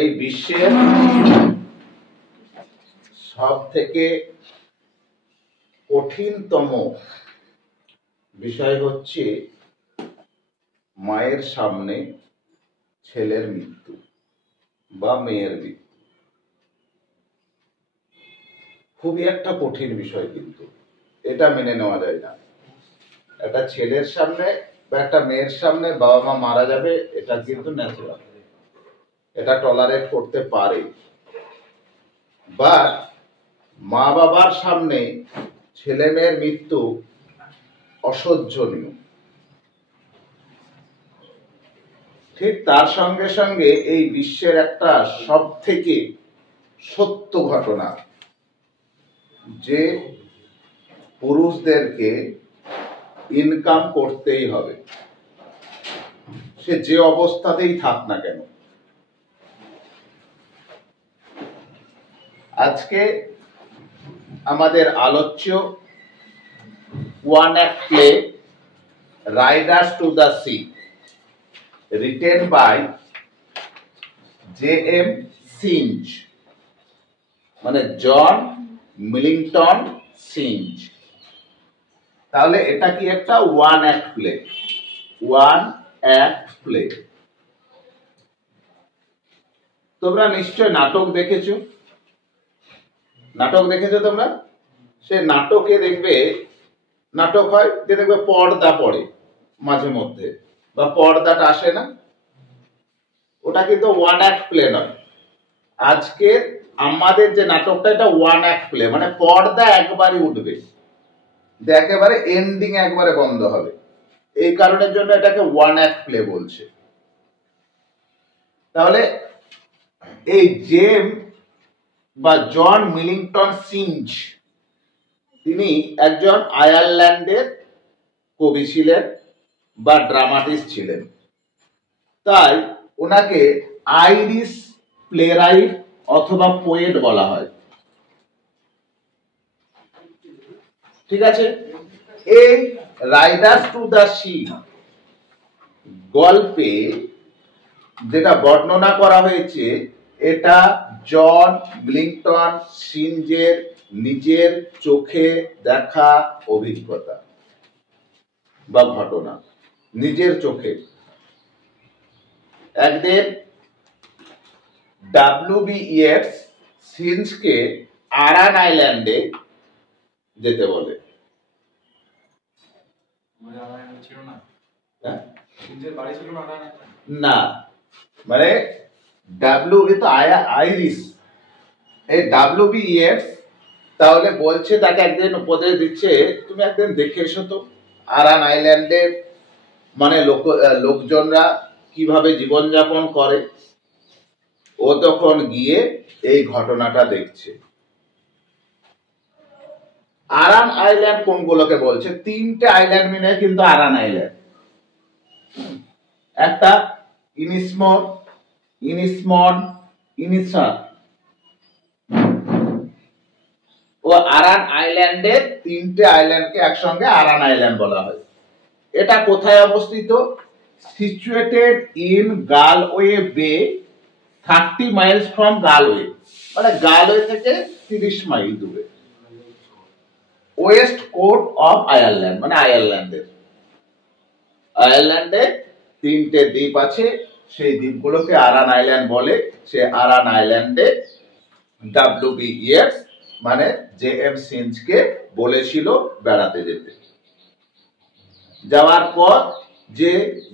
এই বিশ্বের সব থেকে কঠিনতম বিষয় হচ্ছে মায়ের সামনে ছেলের মৃত্যু বা মেয়ের মৃত্যু। খুবই একটা কঠিন বিষয়, কিন্তু এটা মেনে নেওয়া যায় না। একটা ছেলের সামনে বা একটা মেয়ের সামনে বাবা মা মারা যাবে, এটা কিন্তু ন্যাচারাল, এটা টলারেট করতে পারে। বা মা বাবার সামনে ছেলে মেয়ের মৃত্যু অসহ্যনীয়। ঠিক তার সঙ্গে সঙ্গে এই বিশ্বের একটা সব থেকে সত্য ঘটনা যে পুরুষদেরকে ইনকাম করতেই হবে, সে যে অবস্থাতেই থাক না কেন। আজকে আমাদের আলোচ্য one act play Riders to the sea, written by J.M. সিঞ্জ, মানে জন মিলিংটন সিঞ্জ। তাহলে এটা কি একটা one act play? One act play. তোমরা নিশ্চয় নাটক দেখেছো, নাটক দেখেছো তোমরা? সে নাটকে দেখবে, নাটক হয় যে দেখবে পর্দা পড়ে মাঝে মধ্যে, বা পর্দাটা আসে না, ওটা কিন্তু ওয়ান অ্যাক্ট প্লে নয়। আজকে আমাদের যে নাটকটা, এটা ওয়ান অ্যাক্ট প্লে, মানে পর্দা একবারই উঠবে, একেবারে এন্ডিং একবারে বন্ধ হবে। এই কারণের জন্য এটাকে ওয়ান অ্যাক্ট প্লে বলছে। তাহলে এই জেম বা জন মিলিংটন সিঞ্জ, তিনি একজন আয়ারল্যান্ডের কবি ছিলেন বা ড্রামাটিস্ট ছিলেন। তাই ওনাকে আইরিশ প্লেরাইট অথবা পোয়েট বলা হয়। ঠিক আছে। এই রাইডার্স টু দ্য সি গল্পে যেটা বর্ণনা করা হয়েছে, এটা জন মিলিংটন সিঞ্জের নিজের চোখে দেখা অভিজ্ঞতা বা ঘটনা, নিজের চোখে। একদিন W.B. ইয়েটস সিঞ্জকে আরান আইল্যান্ডে যেতে বলে। না, মানে ডাব্লিউবি তো আইরিশ, এই W.B. ইয়েটস তাহলে বলছে, তাকে একদিন উপদেশ দিচ্ছে, তুমি একদিন দেখে এসো তো আরান আইল্যান্ডে মানে লোকজনরা কিভাবে জীবনযাপন করে। ও তখন গিয়ে এই ঘটনাটা দেখছে। আরান আইল্যান্ড কোনগুলোকে বলছে? তিনটে আইল্যান্ড মিলে কিন্তু আরান আইল্যান্ড। একটা ইনিসমন, ইনিসার। ও আরান আইল্যান্ডের তিনটে আইল্যান্ডকে একসঙ্গে আরান আইল্যান্ড বলা হয়। এটা কোথায় অবস্থিত? সিচুয়েটেড ইন গালওয়ে বে, 30 মাইলস ফ্রম গালওয়ে, মানে গালওয়ে থেকে 30 মাইল দূরে। ওয়েস্ট কোস্ট অফ আয়ারল্যান্ড, মানে আয়ারল্যান্ডে তিনটে দ্বীপ আছে, সেই দ্বীপগুলোকে আরান আইল্যান্ড বলে। সে আরান আইল্যান্ডে W.B. ইয়েটস মানে J.M. সিঞ্জকে বলেছিল বেড়াতে যেতে। যাওয়ার পর যে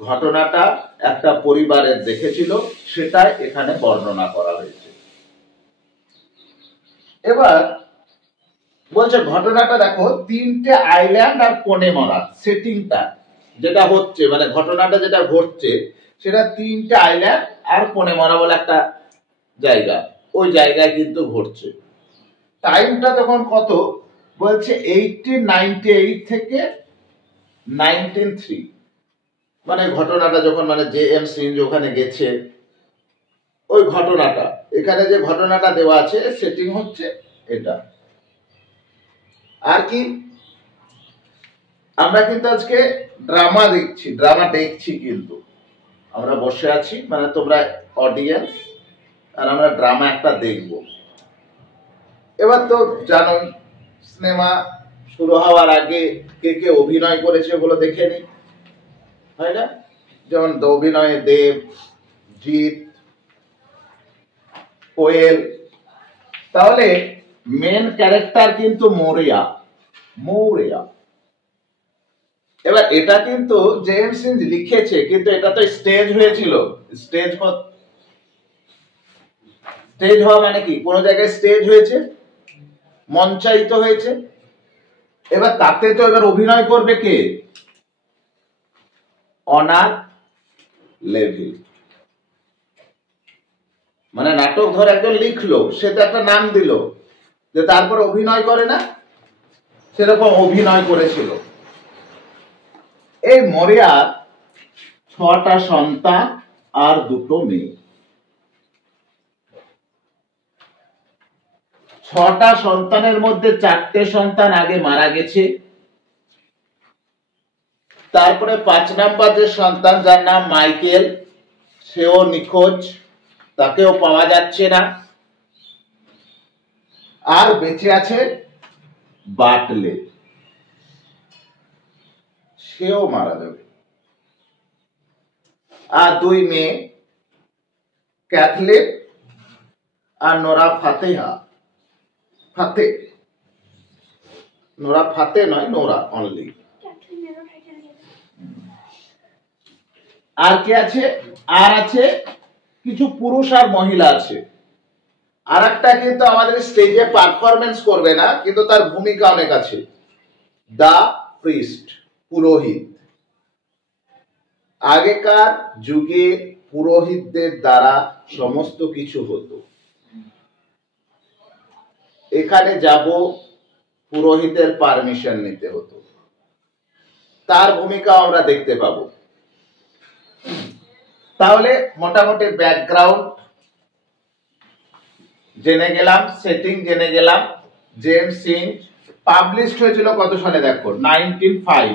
ঘটনাটা একটা পরিবারের দেখেছিল, সেটাই এখানে বর্ণনা করা হয়েছে। এবার বলছে ঘটনাটা দেখো, তিনটে আইল্যান্ড আর কোনেমরা সেটিংটা যেটা হচ্ছে, মানে ঘটনাটা যেটা ঘটছে, সেটা তিনটে আইল্যান্ড আর কোনেমরা বলে একটা জায়গা, ওই জায়গায় কিন্তু ঘটছে। টাইমটা তখন কত? বলছে 1898 থেকে 1903, মানে ঘটনাটা যখন, মানে J.M. সিঞ্জ ওখানে গেছে, ওই ঘটনাটা এখানে যে ঘটনাটা দেওয়া আছে, সেটিং হচ্ছে এটা। আর কি আমরা কিন্তু আজকে ড্রামা দেখছি কিন্তু আমরা বসে আছি, মানে তোমরা অডিয়েন্স, আর আমরা ড্রামা একটা দেখব। এবার তো জানোই সিনেমা শুরু হওয়ার আগে কে কে অভিনয় করেছে ওগুলো দেখে নি, হয় না? যেমন অভিনয়ে দেব, জিৎ, কোয়েল। তাহলে মেন ক্যারেক্টার কিন্তু মৌরিয়া। এবার এটা কিন্তু জেমস সিন্স লিখেছে, কিন্তু এটা তো স্টেজ হয়েছিল। স্টেজ হওয়া মানে কি? কোন জায়গায় স্টেজ হয়েছে, মঞ্চায়িত হয়েছে। এবার তাতে তো এবার অভিনয় করবে কে? অনার লেভিল। মানে নাটক ধরে একজন লিখলো, সে তো একটা নাম দিল, যে তারপর অভিনয় করে না, সেরকম অভিনয় করেছিল। এই মরিয়ার 6টা সন্তান আর 2টো মেয়ে। 6টা সন্তানের মধ্যে 4টে সন্তান আগে মারা গেছে। তারপরে 5 নাম্বার যে সন্তান, যার নাম মাইকেল, সেও নিখোঁজ, তাকেও পাওয়া যাচ্ছে না। আর বেঁচে আছে বাটলে, সেও মারা যাবে। আর 2 মেয়ে, ক্যাথলিন আর নোরা ফাতে নয়, নোরা অনলি। আর কে আছে? আর আছে কিছু পুরুষ আর মহিলা আছে। আর একটা কিন্তু আমাদের স্টেজে পারফরমেন্স করবে না, কিন্তু তার ভূমিকা অনেক আছে। দা প্রিস্ট, পুরোহিত। আগেকার যুগে পুরোহিতদের দ্বারা সমস্ত কিছু হতো। এখানে যাব, পুরোহিতের পারমিশন নিতে হতো। তার ভূমিকা আমরা দেখতে পাবো। তাহলে মোটামুটি ব্যাকগ্রাউন্ড জেনে গেলাম, সেটিং জেনে গেলাম। জেমস সিন্স পাবলিশড হয়েছিল কত সালে? দেখো 1905।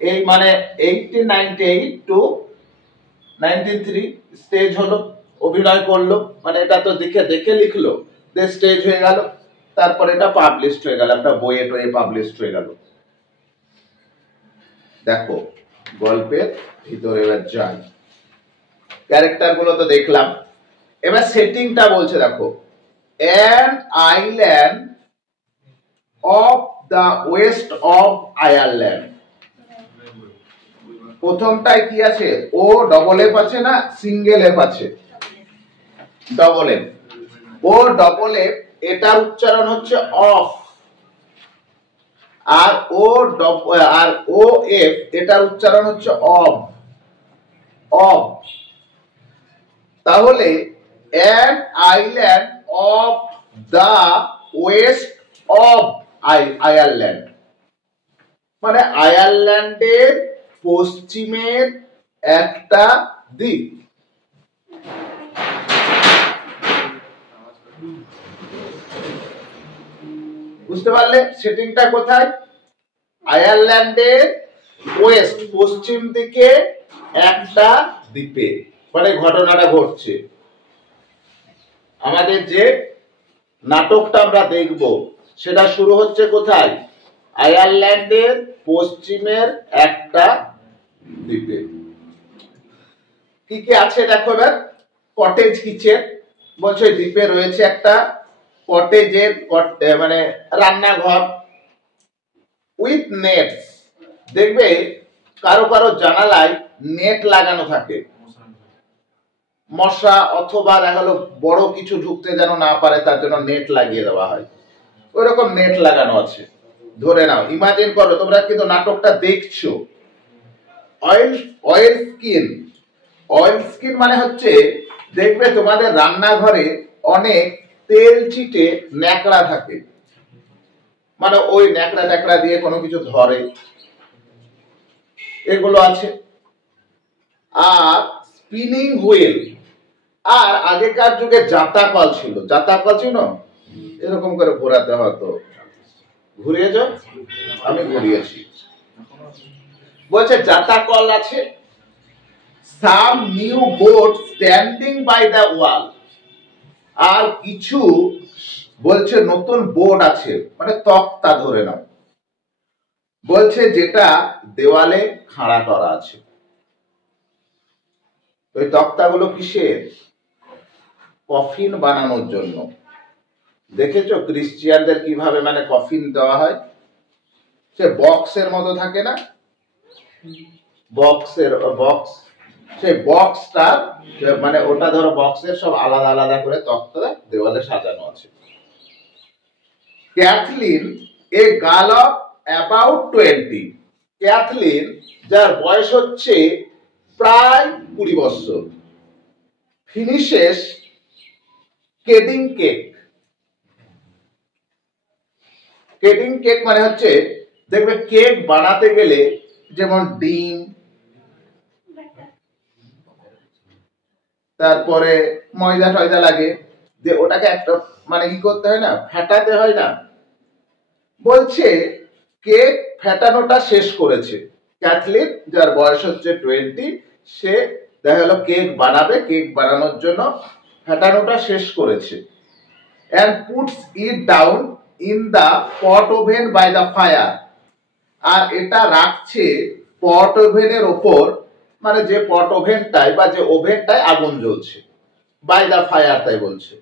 এই মানে 1898 টু 1903 স্টেজ হলো, অভিনয় করলো। মানে এটা তো দেখে লিখলো, স্টেজ হয়ে গেল, তারপর এটা পাবলিশড হয়ে গেল, একটা বইয়ে টয়ে পাবলিশড হয়ে গেল। দেখো গল্পের ভিতরে এবার যাই। ক্যারেক্টার গুলো তো দেখলাম, এবার সেটিংটা বলছে। দেখো, an island of the west of Ireland. প্রথমটায় কি আছে? ও ডবল এফ আছে না সিঙ্গেল এফ আছে? Double F. ও ডবল এফ, এটার উচ্চারণ হচ্ছে অফ। আর ও এফ, এটার উচ্চারণ হচ্ছে অব। তাহলে an island of the west of Ireland, মানে আয়ারল্যান্ডের পশ্চিমের একটা দ্বীপ। বুঝতে পারলে সেটিংটা কোথায়? আয়ারল্যান্ডের ওয়েস্ট, পশ্চিম দিকে একটা দ্বীপে, মানে ঘটনাটা ঘটছে। আমাদের যে নাটকটা আমরা দেখব সেটা শুরু হচ্ছে কোথায়? আয়ারল্যান্ডের পশ্চিমের একটা দ্বীপে। কি কি আছে দেখো এবার। কটেজ কিচেন, বলছে দ্বীপে রয়েছে একটা কটেজের মানে রান্নাঘর, উইথ নেটস। দেখবে কারো কারো জানালায় নেট লাগানো থাকে, মশা অথবা দেখা গেল বড় কিছু ঢুকতে যেন না পারে, তার জন্য নেট লাগিয়ে দেওয়া হয়। ওইরকম নেট লাগানো আছে, ধরে নাও। ইমাজিন করো, তোমরা কিন্তু নাটকটা দেখছো। অয়েল স্কিন মানে হচ্ছে, দেখবে তোমাদের রান্নাঘরে অনেক তেল চিটে ন্যাকড়া থাকে, মানে ওই ন্যাকড়া ট্যাকড়া দিয়ে কোনো কিছু ধরে, এগুলো আছে। আর স্পিনিং হুইল, আর আগেকার যুগে জাতা কল ছিল, এরকম করে ঘোরাতে হতো। ঘুরিয়েছ? আমি ঘুরিয়েছি। বলছে জাতাকল আছে, some new board standing by the wall, আর কিছু বলছে নতুন বোর্ড আছে, মানে তক্তা ধরে নাও, বলছে যেটা দেওয়ালে খাড়া করা আছে। ওই তক্তাগুলো কিসের? কফিন বানানোর জন্য। দেখেছো ক্রিশ্চিয়ানদের কিভাবে মানে কফিন দেওয়া হয়? সে বক্সের মতো থাকে না, বক্স, সেই বক্সটা মানে ওটা ধরো বক্সের সব আলাদা আলাদা করে তক্তা দেওয়ালে সাজানো আছে। Kathleen, a girl of about 20, Kathleen যার বয়স হচ্ছে প্রায় 20 বছর, finishes kneading cake. Kneading cake মানে হচ্ছে, দেখবে কেক বানাতে গেলে যেমন ডিম, তারপরে ময়দা টয়দা লাগে, যে ওটাকে একটা মানে কি করতে হয় না, ফেটাতে হয় না। বলছে কেক ফেটানোটা শেষ করেছে ক্যাথলিন, যার বয়স হচ্ছে 20, সে দেখা গেল কেক বানাবে, কেক বানানোর জন্য ফেটানোটা শেষ করেছে। and puts it down in the pot oven by the fire, আর এটা রাখছে পট ওভেনের ওপর, মানে যে পট ওভেনটায় বা যে ওভেনটায় আগুন জ্বলছে, বাই দা ফায়ার তাই বলছে।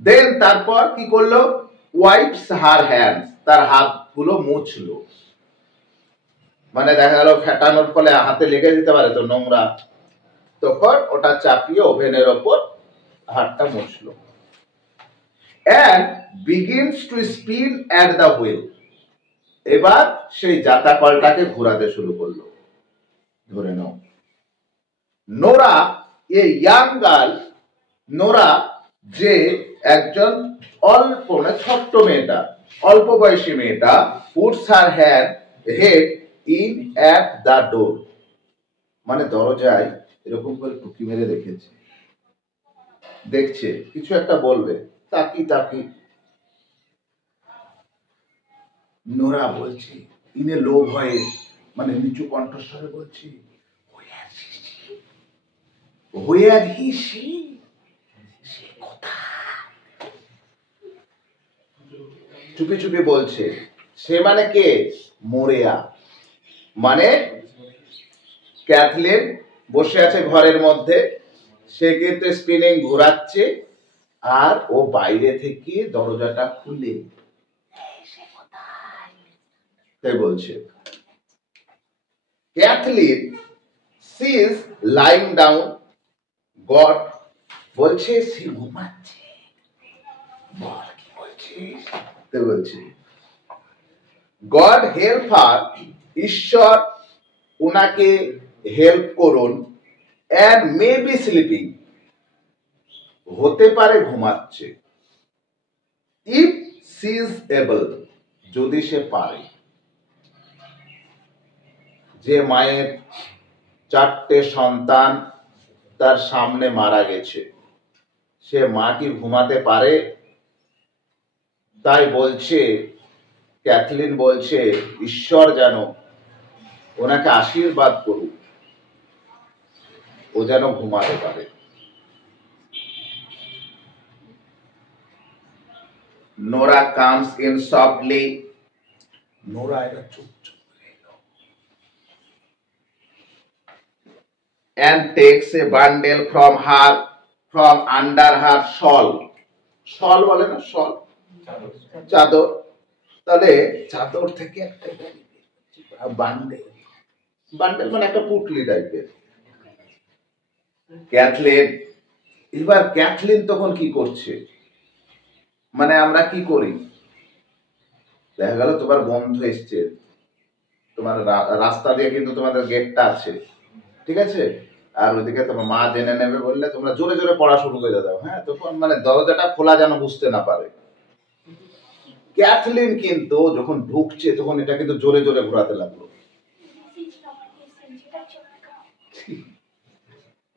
দেন তারপর কি করলো? ওয়াইপস হার হ্যান্ডস, তার হাতগুলো মুছলো। মানে দেখা গেল ফেটানোর ফলে হাতে লেগে যেতে পারে তো নোংরা, তখন ওটা চাপিয়ে ওভেনের ওপর হাতটা মুছলো। and begins to spin at the wheel, এবার সেই জাতাকলটাকে ঘোরাতে শুরু করলো। ধরে নাও Nora, a young girl, Nora যে একজন অল্প মানে ছোট্ট মেয়েটা, অল্প বয়সী মেয়েটা, puts her head in at the door, মানে দরজায় এরকম করে টুকি মেরে রেখেছে, দেখছে কিছু একটা বলবে, তাকি তাকি। নোরা বলছে ইনে লো ভয়েস, মানে নিচু কণ্ঠস্বরে বলছে, হোয়ার হি সি, চুপি চুপি বলছে। সে মানে কে? মোরেয়া, মানে ক্যাথলিন বসে আছে ঘরের মধ্যে, সে কিন্তু স্পিনিং ঘোরাচ্ছে, আর ও বাইরে থেকে দরজাটা খুলে তাই বলছে। ক্যাথলিন সিজ লাইং ডাউন, গড বলছে সে ঘুমাচ্ছে, বল কি বলছিস তাই বলছে। গড হেল্প হার, ঈশ্বর উনাকে হেল্প করুন, and may be sleeping, হতে পারে ঘুমাচ্ছে, if she is able, যদি সে পারে। যে মায়ের 4টে সন্তান তার সামনে মারা গেছে, সে মা কি ঘুমাতে পারে? তাই বলছে ক্যাথলিন, বলছে ঈশ্বর যেন ওনাকে আশীর্বাদ করুক, ও যেন ঘুমাতে পারে। Nora comes in softly, Nora এবার চুপ চুপ করে এলো, and takes a bundle from under her shawl, শল বলে না, শল চাদর, তাহলে চাদর থেকে একটা বান্ডেল, বান্ডেল মানে একটা পুটলি টাইপের। ক্যাথলিন, এবার ক্যাথলিন তখন কি করছে, মানে আমরা কি করি, দেখা গেল তোমার বন্ধু এসছে, তোমার রাস্তা দিয়ে কিন্তু তোমাদের গেটটা আছে, ঠিক আছে, আর ওইদিকে তোমার মা জেনে নেবে বললে তোমরা জোরে জোরে পড়া শুরু করে দাও, হ্যাঁ, তখন মানে দরজাটা খোলা যেন বুঝতে না পারে। ক্যাথলিন কিন্তু যখন ঢুকছে তখন এটা কিন্তু জোরে জোরে ঘোরাতে লাগলো,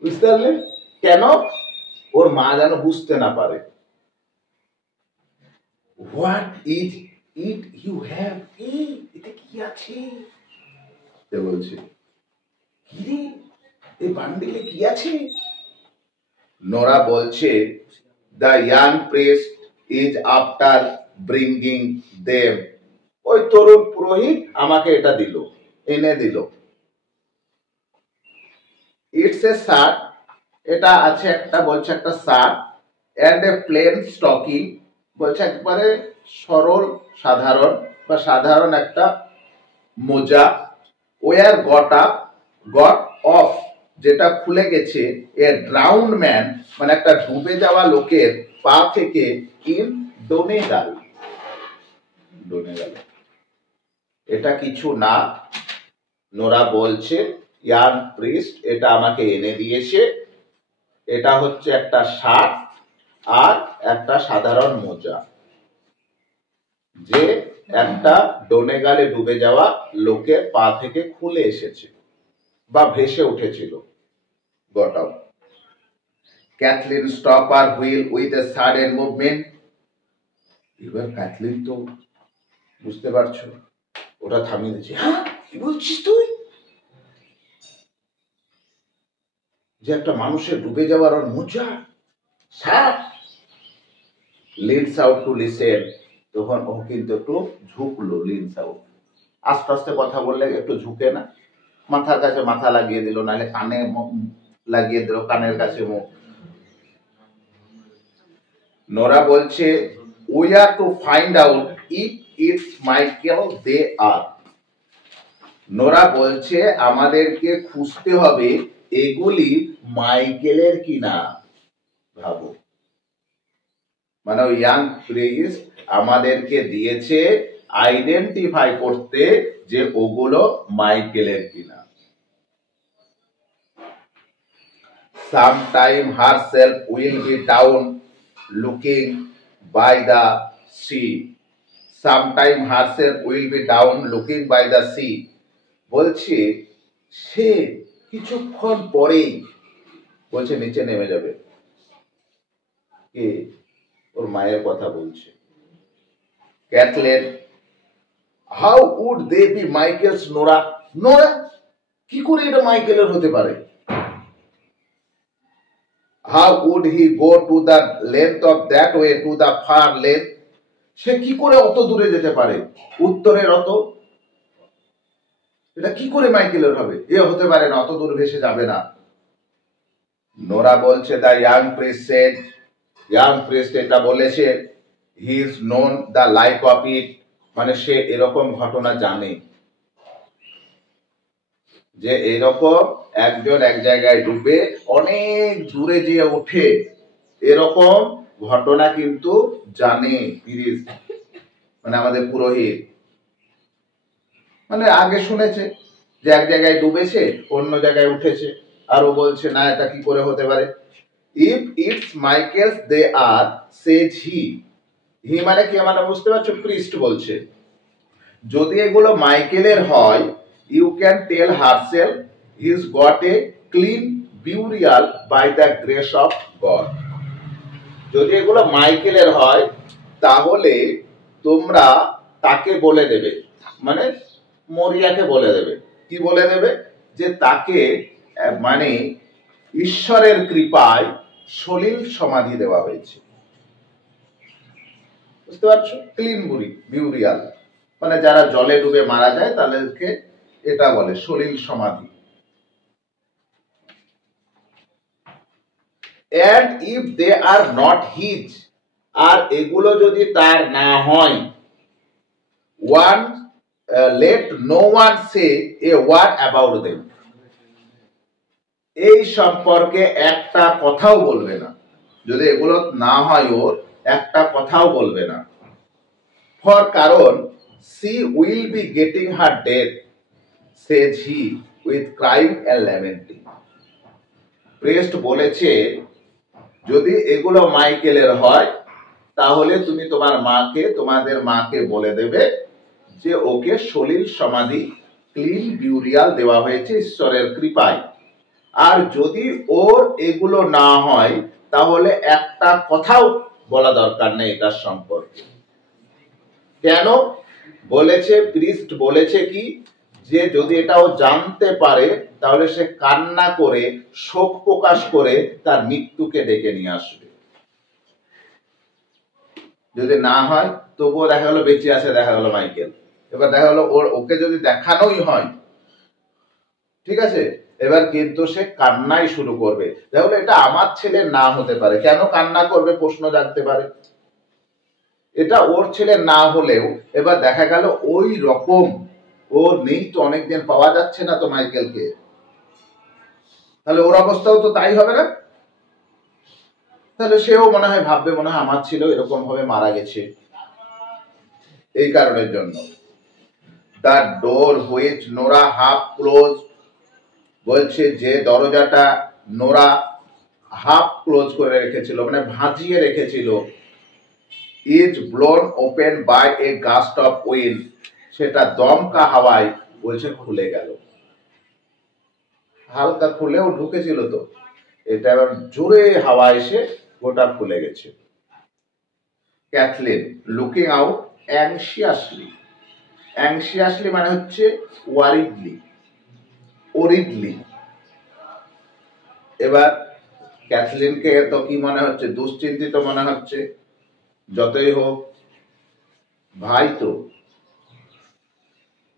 বুঝতে পারলে? কেন? ওর মা যেন বুঝতে না পারে। What is it you have, এটা কি আছে? সে বলছে, কি রে, এই বান্ডিলে কি আছে? নোরা বলছে, the young priest is after bringing them. ওই তরুণ পুরোহিত আমাকে এটা দিল, এনে দিল। ইটস এ শার্ট, এটা আছে একটা, বলছে একটা shirt, and a plain stocking, বলছে একবারে সরল সাধারণ বা সাধারণ একটা মোজা। ওয়ার গট অফ, যেটা খুলে গেছে, এ ড্রাউন্ড ম্যান, মানে একটা ডুবে যাওয়া লোকের পা থেকে, ইন ডোনেগাল। এটা কিছু না, নোরা বলছে ইয়াং প্রিস্ট এটা আমাকে এনে দিয়েছে, এটা হচ্ছে একটা শার্ট আর একটা সাধারণ মোজা, যে একটা ডোনেগালে ডুবে যাওয়া লোকের পা থেকে খুলে এসেছে বা ভেসে উঠেছিল। Got up. Kathleen stop her wheel with a sudden movement. এবার ক্যাথলিন তো বুঝতে পারছো, ওটা থামিয়ে দিয়েছে। হ্যাঁ, কি বলছিস তুই? যে একটা মানুষের ডুবে যাওয়ার মোজা, shirt. Leans out to listen. তখন ও কিন্তু একটু ঝুঁকলো, লিনস আউট। আস্তে আস্তে কথা বললে একটু ঝুঁকে না, মাথার কাছে মাথা লাগিয়ে দিল, নাহলে কানে লাগিয়ে দিল, কানের কাছে মুখ। নোরা বলছে, we are to find out if it's Michael they are. Nora বলছে আমাদেরকে খুঁজতে হবে এগুলি মাইকেলের কিনা। ভাবো, মানে ইয়াং প্রিস্ট আমাদেরকে দিয়েছে আইডেন্টিফাই করতে যে ওগুলো মাইকেলের কিনা। Sometime herself will be down looking by the sea. Sometime herself will be down looking by the sea. বলছে সে কিছুক্ষণ পরেই, বলছে নিচে নেমে যাবে। কে? ওর মায়ের কথা বলছে। Kathleen, how would they be Michael's Nora? Nora কি করে এটা মাইকেলের হতে পারে? How would he go to the length of that way to the far length? সে কি করে অত দূরে যেতে পারে, উত্তরের অত? এটা কি করে মাইকেলের হবে? এ হতে পারে না, অত দূর ভেসে যাবে না। নোরা বলছে, the young priest said, young priest এটা বলেছে, he is known the like of it, মানে সে এরকম ঘটনা জানে, যে এরকম একজন এক জায়গায় ডুবে অনেক দূরে যে ওঠে, এরকম ঘটনা কিন্তু জানে প্রিস্ট, মানে আমাদের পুরোহিত, মানে আগে শুনেছে যে এক জায়গায় ডুবেছে অন্য জায়গায় উঠেছে। আর ও বলছে না, এটা কি করে হতে পারে? ইফ ইটস মাইকেলস দে আর, সেজ হি। হি মানে কি, মানে বুঝতে পারছো? প্রিস্ট বলছে যদি এগুলো মাইকেলের হয়, you can tell herself he is got a clean burial by the grace of God. যদি এগুলো মাইকেলের হয় তাহলে তোমরা তাকে বলে দেবে, মানে মরিয়াকে বলে দেবে। কি বলে দেবে? যে তাকে মানে ঈশ্বরের কৃপায় সলিল সমাধি দেওয়া হয়েছে। বুঝতে পারছো? ক্লিন বিউরিয়াল, মানে যারা জলে ডুবে মারা যায় তাদেরকে এটা বলে সলিল সমাধি। and if they are not his, আর এগুলো যদি তার না হয়, one let no one say a word about them, এই সম্পর্কে একটা কথাও বলবে না। যদি এগুলো না হয় ওর, একটা কথাও বলবে না। ফর কারণ she will be getting her death, says he with crying and lamenting. প্রেস্ট বলেছে যদি এগুলো মাইকেলের হয় তাহলে তুমি তোমাদের মাকে বলে দেবে যে ওকে সলিল সমাধি, ক্লিন বিউরিয়াল দেওয়া হয়েছে ঈশ্বরের কৃপায়। আর যদি ওর এগুলো না হয় তাহলে একটা কথাও বলা দরকার নেই এটার সম্পর্কে। কেন বলেছে? প্রিস্ট বলেছে কি, যে যদি এটাও জানতে পারে তাহলে সে কান্না করে শোক প্রকাশ করে তার মৃত্যুকে ডেকে নিয়ে আসবে। যদি না হয় তবুও দেখা গেল বেঁচে আছে, দেখা গেল মাইকেল। এবার দেখা গেল ওকে যদি দেখানোই হয়, ঠিক আছে, এবার কিন্তু সে কান্নাই শুরু করবে। দেখা গেল এটা আমার ছেলে না হতে পারে, কেন কান্না করবে প্রশ্ন জাগতে পারে। এটা ওর ছেলে না হলেও এবার দেখা গেল ওই রকম ও নেই তো, অনেকদিন পাওয়া যাচ্ছে না তো মাইকেলকে, তাহলে ওর অবস্থাও তো তাই হবে না? তাহলে সেও মনে হয় ভাববে, মনে হয় আমার ছিল এরকম ভাবে মারা গেছে। এই কারণের জন্য the door which Nora half close, বলছে যে দরজাটা নোরা হাফ ক্লোজ করে রেখেছিল, মানে ভাঁজিয়ে রেখেছিল, is blown open by a gust of wind, সেটা দমকা হাওয়ায় বলছে খুলে গেল। হালকা খুলেও ঢুকেছিল তো, এটা এবার জোরে হাওয়া এসে গোটা খুলে গেছে। ক্যাথলিন লুকিং আউট অ্যাংশিয়াসলি, অ্যাংশিয়াসলি মানে হচ্ছে ওয়ারিডলি, ওরিডলি। এবার ক্যাথলিনকে তো কি মনে হচ্ছে? দুশ্চিন্তিত মনে হচ্ছে। যতই হোক ভাই তো।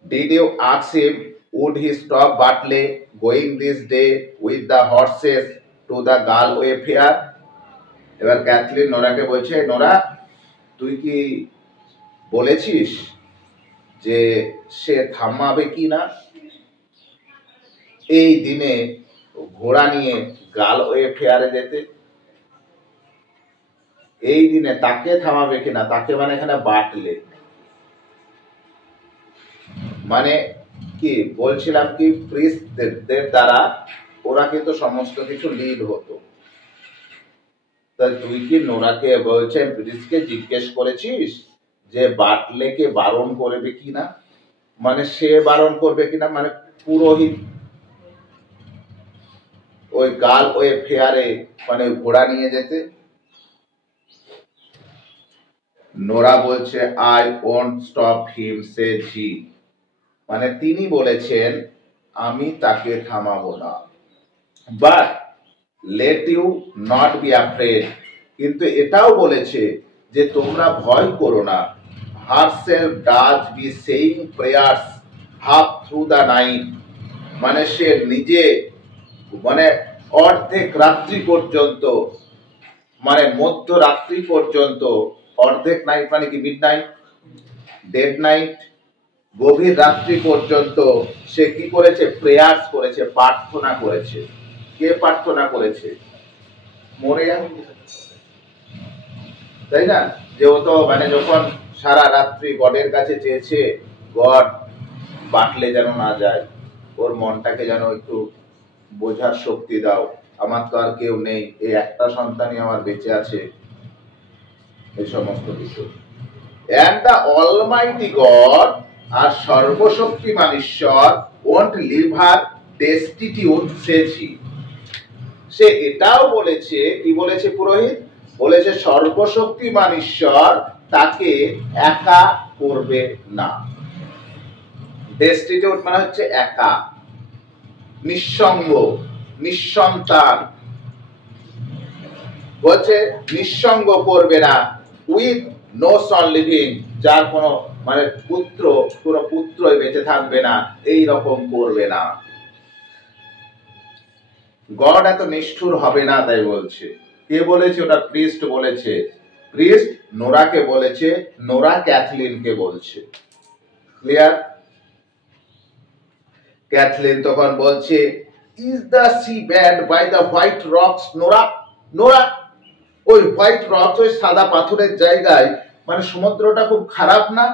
Did you ask him would he stop Bartley going this day with the horses to the Galway fair? এবার ক্যাথলিন নোরাকে বলছে, নোরা তুই কি বলেছিস যে সে থামাবে কি না এই দিনে ঘোড়া নিয়ে গালওয়ে ফেয়ারে যেতে? এই দিনে তাকে থামাবে কিনা? তাকে মানে এখানে বাটলে, মানে কি বলছিলাম কি, প্রিস্টদের দ্বারা ওরা কিন্তু সমস্ত কিছু লিড হতো। তাই তুই কি নোরাকে বলছেন, প্রিস্টকে জিজ্ঞেস করেছিস যে বাটলেকে বারণ করবে কিনা? মানে সে বারণ করবে কিনা, মানে পুরোহিত ওই গালওয়ে ফেয়ারে মানে ঘোড়া নিয়ে যেতে। নোরা বলছে I won't stop him said he, মানে তিনি বলেছেন আমি তাকে থামাবো না। But let you not be afraid, কিন্তু এটাও বলেছে যে তোমরা ভয় করো না। Herself does be saying prayers half through the night, মানে সে নিজে মানে অর্ধেক রাত্রি পর্যন্ত, মানে মধ্যরাত্রি পর্যন্ত, অর্ধেক নাইট মানে কি মিড নাইট, ডেড নাইট, গভীর রাত্রি পর্যন্ত সে কি করেছে? প্রেয়ার্স করেছে, প্রার্থনা করেছে। কে প্রার্থনা করেছে? মরিয়াম, তাই না? যে ও তো মানে যখন সারা রাত্রি গডের কাছে চেয়েছে, গড বাটলে যেন না যায়, ওর মনটাকে যেন একটু বোঝার শক্তি দাও, আমার তো আর কেউ নেই, এই একটা সন্তানই আমার বেঁচে আছে, এই সমস্ত কিছু। And the Almighty God, আর সর্বশক্তিমান ঈশ্বর, won't leave her destitute, says he. সে এটাও বলেছে, কি বলেছে পুরোহিত? বলেছে সর্বশক্তিমান ঈশ্বর তাকে একা করবে না। ডেস্টিটিউট মানে হচ্ছে একা, নিঃসঙ্গ, নিঃসন্তান, বলছে নিঃসঙ্গ করবে না। উইথ নো সন লিভিং, যার কোনো মানে কোনো পুত্রই বেঁচে থাকবে না, এই রকম করবে না। গড এত নিষ্ঠুর হবে না, তাই বলছে। কে বলেছে? ওটা প্রিস্ট বলেছে। প্রিস্ট নোরাকে বলেছে, নোরা ক্যাথলিনকে বলছে। ক্লিয়ার? ক্যাথলিন তখন বলছে, is the sea bad by the white rocks Nora? Nora, ওই হোয়াইট রকস, ওই সাদা পাথরের জায়গায় মানে সমুদ্রটা খুব খারাপ না,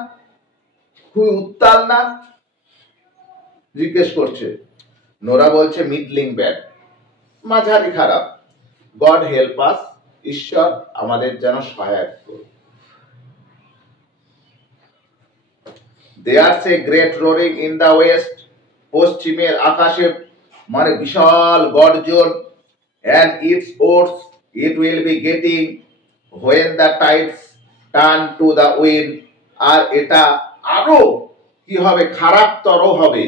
খুব উত্তাল না? জিজ্ঞেস করছে। নোরা বলছে মিডলিং ব্যাড, মাঝারি খারাপ। গড হেল্প আস, ঈশ্বর আমাদের যেন সহায়ক করুন। There's a great roaring in the west, পশ্চিমের আকাশে মানে বিশাল গর্জন, and its oats it will be getting when the tides turn to the wind, আর এটা আরো কি হবে, খারাপতর হবে,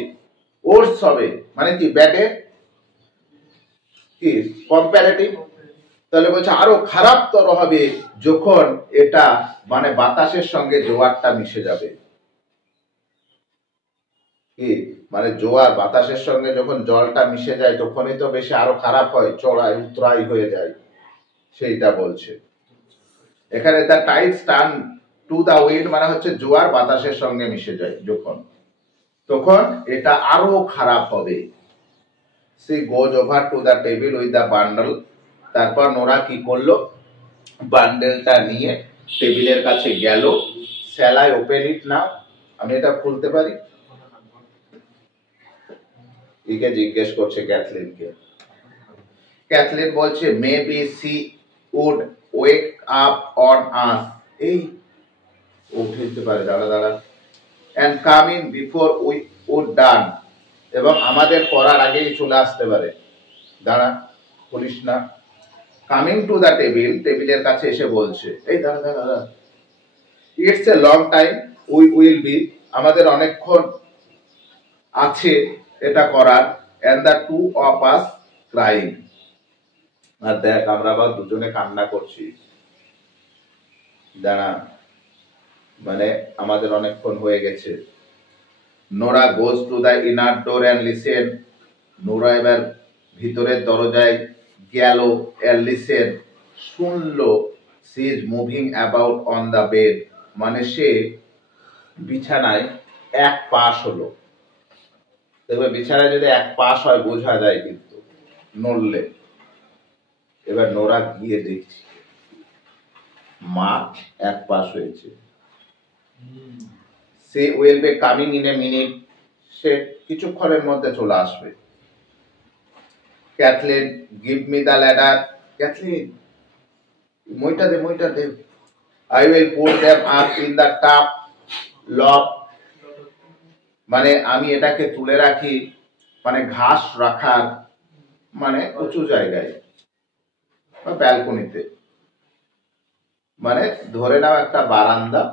ওর্স হবে, মানে কি ব্যাডে কি কম্পারেটিভ। তাহলে বলছে আরো খারাপতর হবে যখন এটা মানে বাতাসের সঙ্গে জোয়ারটা মিশে যাবে। কি মানে জোয়ার বাতাসের সঙ্গে যখন জলটা মিশে যায় তখনই তো বেশি আরো খারাপ হয়, চড়াই উতরাই হয়ে যায়, সেইটা বলছে এখানে। The Tides turn to the wind মানে হচ্ছে জোয়ার বাতাসের সঙ্গে মিশে যায় যখন, তখন এটা আরো খারাপ হবে। She goes over to the table with the bundle. তারপর নোরা কি করলো, বান্ডেলটা নিয়ে টেবিলের কাছে গেল। Shall I open it now, আমি এটা খুলতে পারি? একে জিজ্ঞেস করছে ক্যাথলিনকে। ক্যাথলিন বলছে maybe she would wake up on us, এই উঠতে পারে, দাঁড়া দাঁড়া, and come in before we would done, এবং আমাদের করার আগেই চলে আসতে পারে। দাঁড়া, বলিস না। কামিং টু দ্য টেবিল, টেবিলের কাছে এসে বলছে, এই দাঁড়া দাঁড়া দাঁড়া, it's a long time we will be, আমাদের অনেকক্ষণ আছে এটা করার, and the two of us crying, আর দেখ আমরা আবার দুজনে কান্না করছি। দাঁড়া, মানে আমাদের অনেকক্ষণ হয়ে গেছে। Nora goes to the inner door and listen, Nora এবার ভিতরের দরজায় গেল, এন্ড লিসেন শুনলো, she is moving about on the bed, মানে সে বিছানায় এক পাশ হলো। দেখবে বিছানায় যদি এক পাশ হয় বোঝা যায় কিন্তু নড়লে। এবার নোরা গিয়ে দেখছি মা এক পাশ হয়েছে। She will be coming in a minute, সে কিছুক্ষণের মধ্যে চলে আসবে। Kathleen give me the ladder, Kathleen মইটা দে, মইটা দে। I will put them up in the turf loft, মানে আমি এটাকে তুলে রাখি মানে ঘাস রাখার মানে উঁচু জায়গায় বা ব্যালকনিতে, মানে ধরে নাও একটা বারান্দা,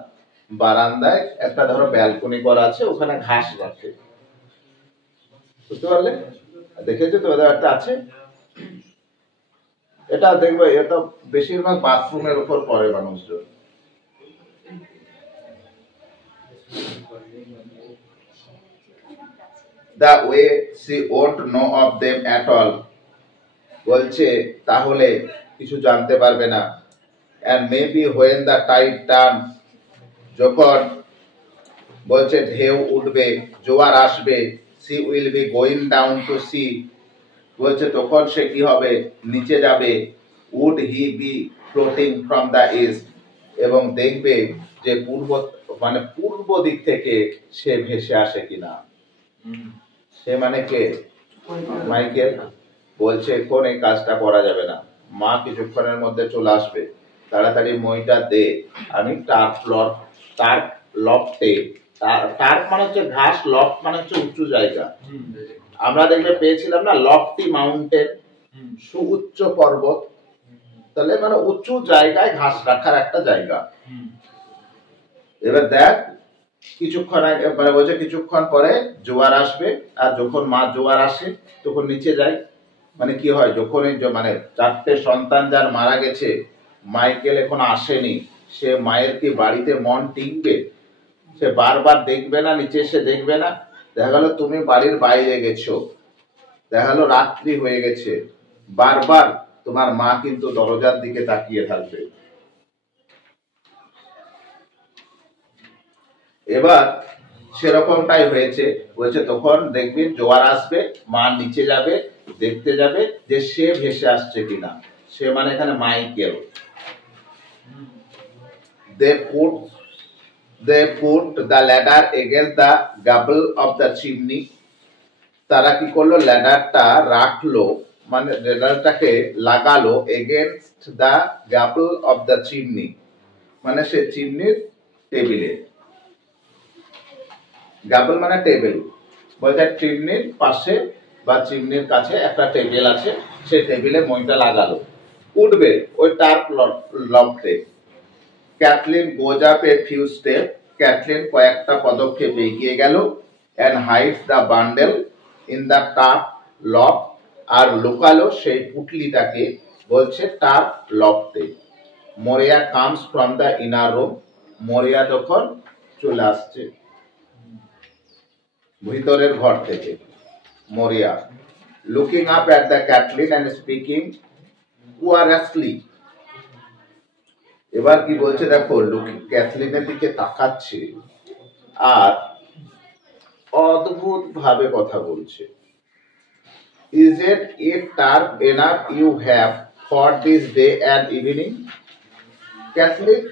বারান্দায় একটা ধরো ব্যালকনি করা আছে, ওখানে ঘাস রাখে, বুঝতে পারলে? দেখেছো তো একটা আছে, এটা দেখবে এটা বেশিরভাগ বাথরুমের উপর পড়ে মানুষজন। The way she won't know of them at all, বলছে তাহলে কিছু জানতে পারবে না। And maybe when the tide turns, যখন বলছে ঢেউ উঠবে, জোয়ার আসবে, she will be going down to sea, বলছে তখন সে কি হবে, নিচে যাবে। would he be floating from the east, এবং দেখবে যে পূর্ব মানে পূর্ব দিক থেকে সে ভেসে আসে কিনা। সে মানে কে, মাইকেল। বলছে এখন এই কাজটা করা যাবে না, মা কিছুক্ষণের মধ্যে চলে আসবে, তাড়াতাড়ি মইটা দে, আমি টার্ফ লফটে, টার্ফ মানে হচ্ছে ঘাস, লফট মানে হচ্ছে উঁচু জায়গা। আমরা দেখবে পেয়েছিলাম না লফটি মাউন্টেন, সুউচ্চ পর্বত, তাহলে মানে উঁচু জায়গায় ঘাস রাখার একটা জায়গা। এবার দেখ কিছুক্ষণ আগে মানে বলছে কিছুক্ষণ পরে জোয়ার আসবে, আর যখন মা জোয়ার আসে তখন নিচে যায়, মানে কি হয় যখন মানে চারটে সন্তান যার মারা গেছে, মাইকেল এখন আসেনি, সে মায়ের কি বাড়িতে মন টিকবে? সে বারবার দেখবে না, নিচে এসে দেখবে না? দেখা গেল তুমি বাড়ির বাইরে গেছো, দেখা গেল রাত্রি হয়ে গেছে, বারবার তোমার মা কিন্তু দরজার দিকে তাকিয়ে থাকবে। এবার সেরকমটাই হয়েছে, বলছে তখন দেখবি জোয়ার আসবে, মা নিচে যাবে, দেখতে যাবে যে সে ভেসে আসছে কিনা, সে মানে এখানে Michael. they put the ladder against the gable of the chimney, তারা কি করলো, ল্যাডারটা রাখলো মানে ল্যাডারটাকে লাগালো against the Gable of the chimney, মানে সে চিমনির টেবিলে। গেবল মানে টেবিল, বলতে চিমনির পাশে বা চিমনির কাছে একটা টেবিল আছে, সেই টেবিলে মইটা লাগালো, উঠবে ওই টার্প লফটে। Kathleen goes up a few step, Kathleen কয়েকটা পদক্ষেপ এগিয়ে গেল and hides the bundle in the tarp loft আর লুকালো সেই পুটলিটাকে বলছে টার্প লফটে। Maurya comes from the inner room, Maurya তখন চলে আসছে ভিতরের ঘর থেকে। Maurya looking up at the Kathleen and speaking querulously. এবার কি বলছে দেখো, ক্যাথলিনের দিকে তাকাচ্ছে আর অদ্ভুত ভাবে কথা বলছে। Isn't it dark enough you have for this day and evening? Kathleen,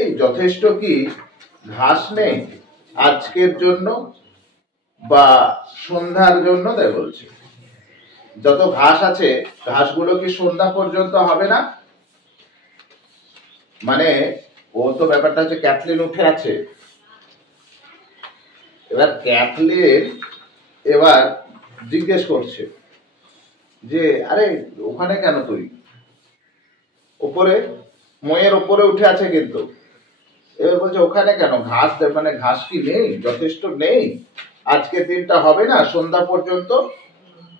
এই যথেষ্ট কি ঘাস নেই আজকের জন্য বা সন্ধ্যার জন্য? তাই বলছে যত ঘাস আছে ঘাসগুলো কি সন্ধ্যা পর্যন্ত হবে না? মানে ও তো ব্যাপারটা হচ্ছে ক্যাথলিন উঠে আছে। এবার ক্যাথলিন এবার জিজ্ঞেস করছে যে আরে ওখানে কেন তুই? উপরে, ময়ের উপরে উঠে আছে কিন্তু। এবার বলছে ওখানে কেন? ঘাস মানে ঘাস কি নেই, যথেষ্ট নেই? আজকের দিনটা হবে না সন্ধ্যা পর্যন্ত?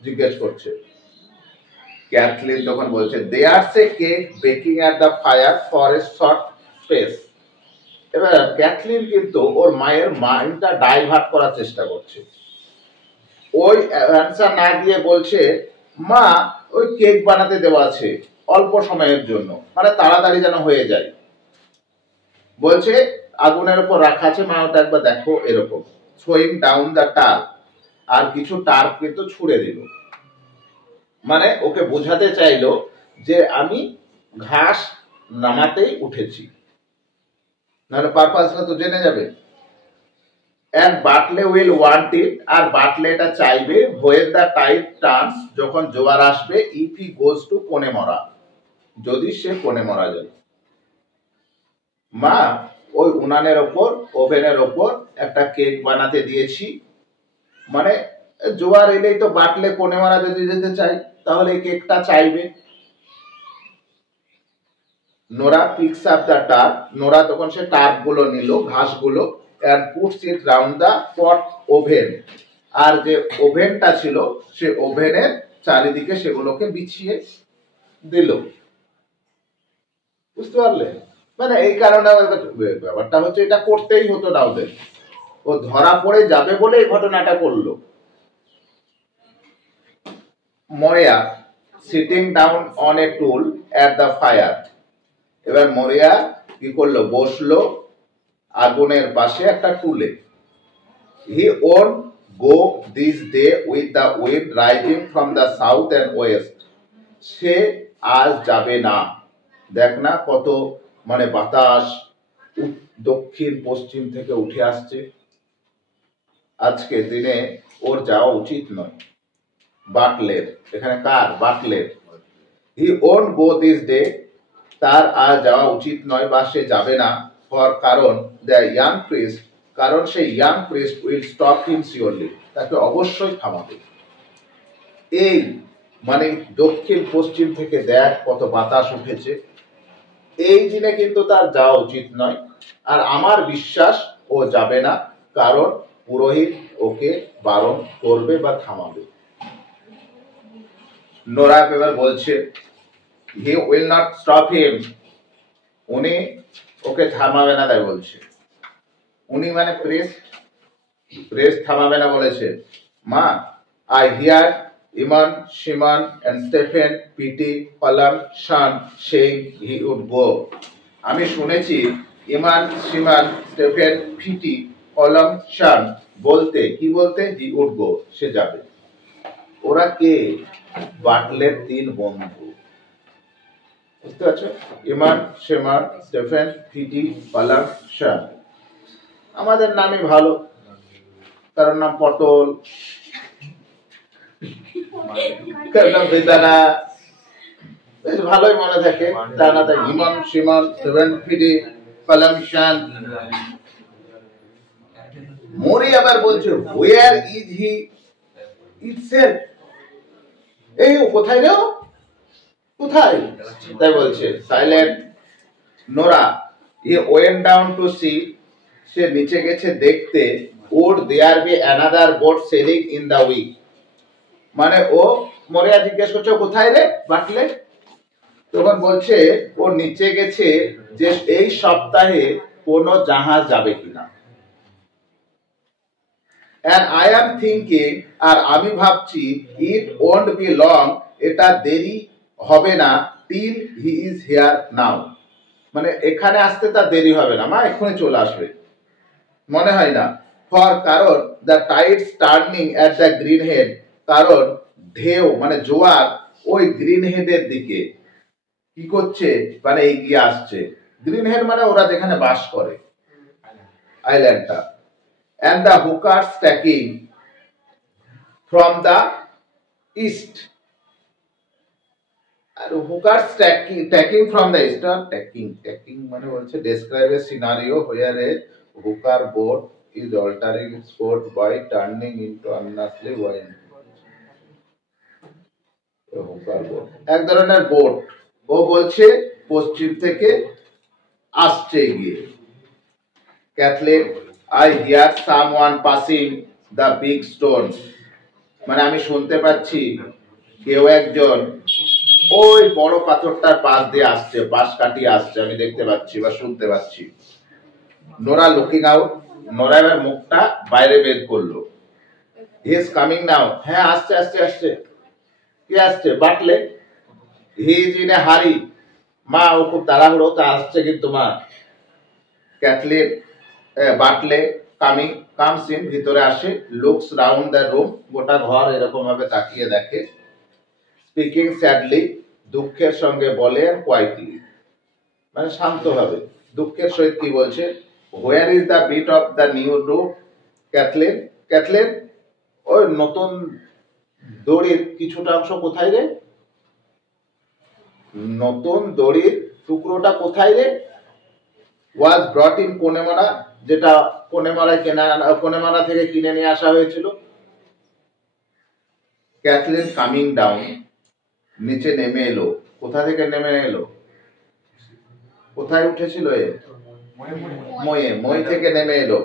জিজ্ঞেস করছে। ক্যাথলিন তখন বলছে there's a cake baking at the fire for a short space. এবার ক্যাথলিন কিন্তু ওর মায়ের মাইন্ডটা ডাইভার্ট করার চেষ্টা করছে। ওই অ্যান্সার না দিয়ে বলছে মা ওই কেক বানাতে দেওয়া আছে অল্প সময়ের জন্য, মানে তাড়াতাড়ি যেন হয়ে যায়। বলছে আগুনের উপর রাখা আছে, মা ওটা একবার দেখো। এরকম থ্রোয়িং ডাউন দ্য টার্প, আর কিছু টার্প কিন্তু ছুঁড়ে দিল। মানে ওকে বোঝাতে চাইলো যে আমি ঘাস নামাতেই উঠেছি, নাহলে পারপাসটা তো জেনে যাবে। and বাটলে will want it, আর বাটলে এটা চাইবে when the tide turns, যখন জোয়ার আসবে, if he goes to কোনেমরা, যদি সে কোনেমরা যায়। মা ওই উনানের ওপর, ওভেনের ওপর একটা কেক বানাতে দিয়েছি, মানে জোয়ার এলেই তো বাটলে কোনেমরা যদি যেতে চাই তাহলে এই কেকটা চাইবে। Nora peaks up the turf, Nora তখন সে টার্প গুলো নিল, ঘাসগুলো, and puts it round the pot oven, আর যে ওভেনটা ছিল সে ওভেনের চারিদিকে সেগুলোকে বিছিয়ে দিল। বুঝতে পারলে? মানে এই কারণে ব্যাপারটা হচ্ছে এটা করতেই হতো না ওদের, ও ধরা পড়ে যাবে বলে এই ঘটনাটা করলো। Maurya sitting down on a stool at the fire, এবার মরিয়া কি করলো, বসলো আগুনের পাশে একটা টুলে। He won't go this day with the wind rising from the south and west, সে আজ যাবে না। দেখ না কত মানে বাতাস দক্ষিণ পশ্চিম থেকে উঠে আসছে, আজকে দিনে ওর যাওয়া উচিত নয়। বাটলের, এখানে কার? বাটলের। He won't go this day, তার আজ যাওয়া উচিত নয় বা সে যাবে না। ফর কারণ দ্য ইয়াং প্রিস্ট, কারণ সেই young priest will stop him surely, তাকে অবশ্যই থামাবে। এই মানে দক্ষিণ পশ্চিম থেকে দেখ কত বাতাস উঠেছে, এই দিনে কিন্তু তার যাওয়া উচিত নয়। আর আমার বিশ্বাস ও যাবে না, কারণ পুরোহিত ওকে বারণ করবে বা থামাবে। নোরা এবার বলছে he will not stop him, উনি ওকে থামাবে না, তাই বলছে। উনি মানে প্রেস, প্রেস থামাবে না বলেছে। মা I hear Eamon Simon and Stephen Pheety Colum Shawn saying he would go, আমি শুনেছি ইমান শিমান স্টেফেন ফিটি কলাম শান বলতে, কি বলতে? হি উড গো, সে যাবে। ওরা কে? বাটলের তিন বন্ধু, বুঝতে পারছো? ইমান শিমান স্টেফেন ফিটি কলাম শান। আমাদের নামই ভালো, কারোর নাম পটল, কারোর নাম বেদানা, বেশ ভালোই মনে থাকে। তা না তাই ইমান শিমান স্টেফেন ফিটি কলাম শান। মরি আবার বলছে where is he itself, এই কোথায় রে, কোথায়? তাই বলছে। Silent Nora he went down to see, সে নিচে গেছে দেখতে, would there be another boat sailing in the week, মানে ও মরিয়া জিজ্ঞেস করছে কোথায় রে বাটলে, তখন বলছে ও নিচে গেছে যে এই সপ্তাহে কোনো জাহাজ যাবে কিনা। and I am thinking, আর আমি ভাবছি, it won't be long, এটা দেরি হবে না, till he is here now, মানে এখানে আসতে তার দেরি হবে না, মা এক্ষুনি চলে আসবে, মনে হয় না। ফর কারণ the Tides turning at the green head, কারণ ঢেউ মানে জোয়ার ওই গ্রিন হেডের দিকে কি করছে, মানে এগিয়ে আসছে। গ্রিন হেড মানে ওরা যেখানে বাস করে, আইল্যান্ডটা। and the hookers stacking from the east, R hookers stacking from the east, stacking মানে বলছে describe a scenario where a hooker boat is altering its course by turning into unnecessary wind. hooker boat এক ধরনের boat, ও বলছে পশ্চিম থেকে আসছে গিয়ে। Catholic I hear someone passing the big stone, মানে আমি শুনতে পাচ্ছি কেউ একজন ওই বড় পাথরটার পাশ দিয়ে আসছে, পাশ কাটিয়ে আসছে, আমি দেখতে পাচ্ছি বা শুনতে পাচ্ছি। নোরা লুকিং আউট, নোরা এবার মুখটা বাইরে বের করলো। হি ইজ কামিং নাও, হ্যাঁ আসছে আসছে আসছে। কি আসছে? বাটলে। হি ইজ ইন এ হারি, মা ও খুব তাড়াহুড়োতে আসছে কিন্তু মা। ক্যাথলিন বাটলে কামিং কামস ইন, ভিতরে আসে, লুকস রাউন্ড দ্য রুম, গোটা ঘর এরকম ভাবে তাকিয়ে দেখে। স্পিকিং স্যাডলি, দুঃখের সঙ্গে বলে, কোয়াইটলি, মানে শান্তভাবে, দুঃখের সহিত কি বলছে, where is the bit of the new rope Kathleen, Kathleen ওই নতুন দড়ির কিছুটা অংশ কোথায় রে, নতুন দড়ির টুকরোটা কোথায় রে। ওয়াজ ব্রট ইন কোনেমারা, যেটা কোনেমারা থেকে কিনে নিয়ে আসা হয়েছিল। ক্যাথলিন কামিং ডাউন, নিচে নেমে এলো, কোথা থেকে নেমে এলো, কোথায় উঠেছিল এ, মই থেকে নেমে এলো।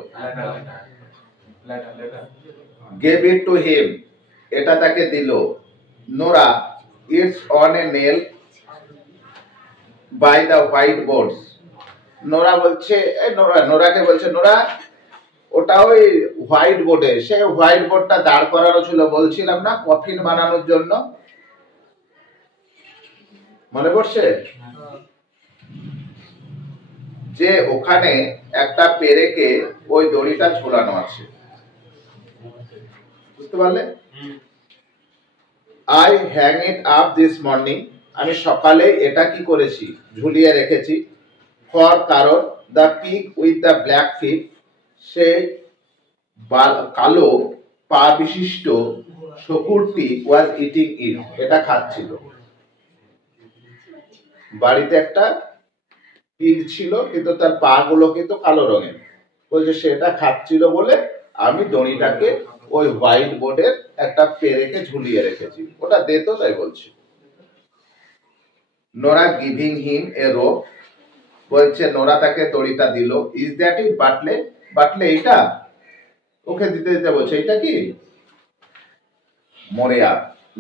গেভ ইট টু হিম, এটা তাকে দিল। Nora, it's on a nail by the white boards, Nora বলছে, নোরাকে বলছে, নোরা ওটা ওই হোয়াইট বোর্ডে, সে হোয়াইট বোর্ডটা দাঁড় করানো ছিল, বলছিলাম না কফিন বানানোর জন্য, মনে পড়ছে যে ওখানে একটা পেরেকে ওই দড়িটা ঝুলানো আছে, বুঝতে পারলে। I hang it up this morning, আমি সকালে এটা কি করেছি, ঝুলিয়ে রেখেছি। ফর কারণ the pig with the black feet, সে কালো পা বিশিষ্ট শকুরটি ওয়াজ ইটিং ইট, এটা খাচ্ছিল। বাড়িতে একটা পিগ ছিল কিন্তু তার পা গুলো কিন্তু কালো রঙের, বলছে সেটা খাচ্ছিল বলে আমি দড়িটাকে ওই হোয়াইট বোর্ডের একটা পেরেকে ঝুলিয়ে রেখেছি, ওটা দে তো, তাই বলছি। নোরা গিভিং হিম এ রোপ, বলছে নোরা তাকে দড়িটা দিল। ইজ দ্যাট ইট বাটলে, বাটলে এইটা ওকে দিতে দিতে বলছে এটা কি। মোরিয়া,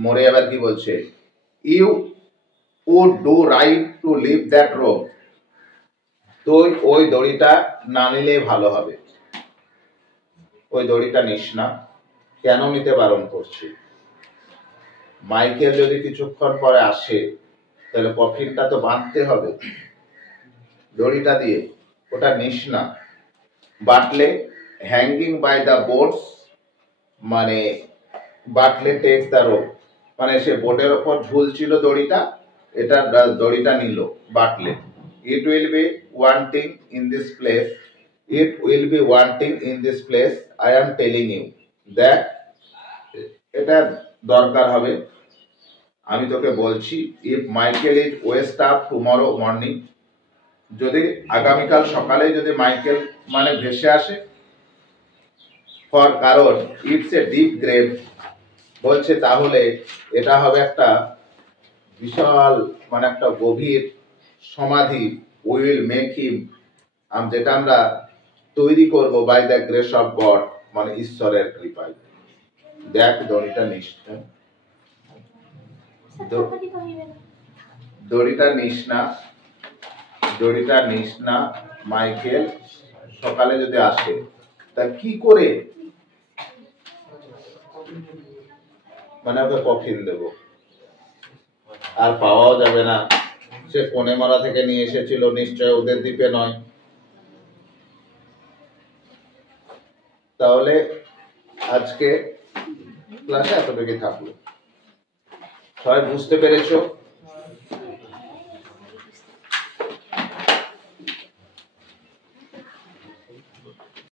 মোরিয়া আবার কি বলছে, you would do right to leave that rope, তুই ওই দড়িটা না নিলে ভালো হবে, ওই দড়িটা নিস না। কেন নিতে বারণ করছি, মাইকেল যদি কিছুক্ষণ পরে আসে তাহলে কফিনটা তো বাঁধতে হবে দড়িটা দিয়ে, ওটা নিস না। বাটলে হ্যাঙ্গিং বাই দ্য বোর্ডস, মানে বাটলে টেক্স দ্য রোপ, মানে সে বোর্ডের ওপর ঝুলছিল দড়িটা, এটা দড়িটা নিল বাটলে। It will be wanting in this place, it will be wanting in this place, I am telling you, দেখ এটা দরকার হবে, আমি তোকে বলছি। If Michael is washed up tomorrow morning, যদি আগামীকাল সকালে যদি মাইকেল মানে ভেসে আসে। ফর কারণ ইটস এ ডিপ গ্রেভ, বলছে তাহলে এটা হবে একটা বিশাল মানে একটা গভীর সমাধি। উই উইল মেক হিম যেটা আমরা তৈরি করব by the grace of God, মানে ঈশ্বরের কৃপায়। দেখ দড়িটা নিষ্ঠা, দড়িটা নিস না। মাইকেল সকালে যদি আসে তা কি করে মানে ওকে কফিন দেব, আর পাওয়াও যাবে না। সে কোনেমারা থেকে নিয়ে এসেছিল, নিশ্চয় ওদের দ্বীপে নয়। তাহলে আজকে ক্লাসে এতটুকু থাকলো। সবাই বুঝতে পেরেছো?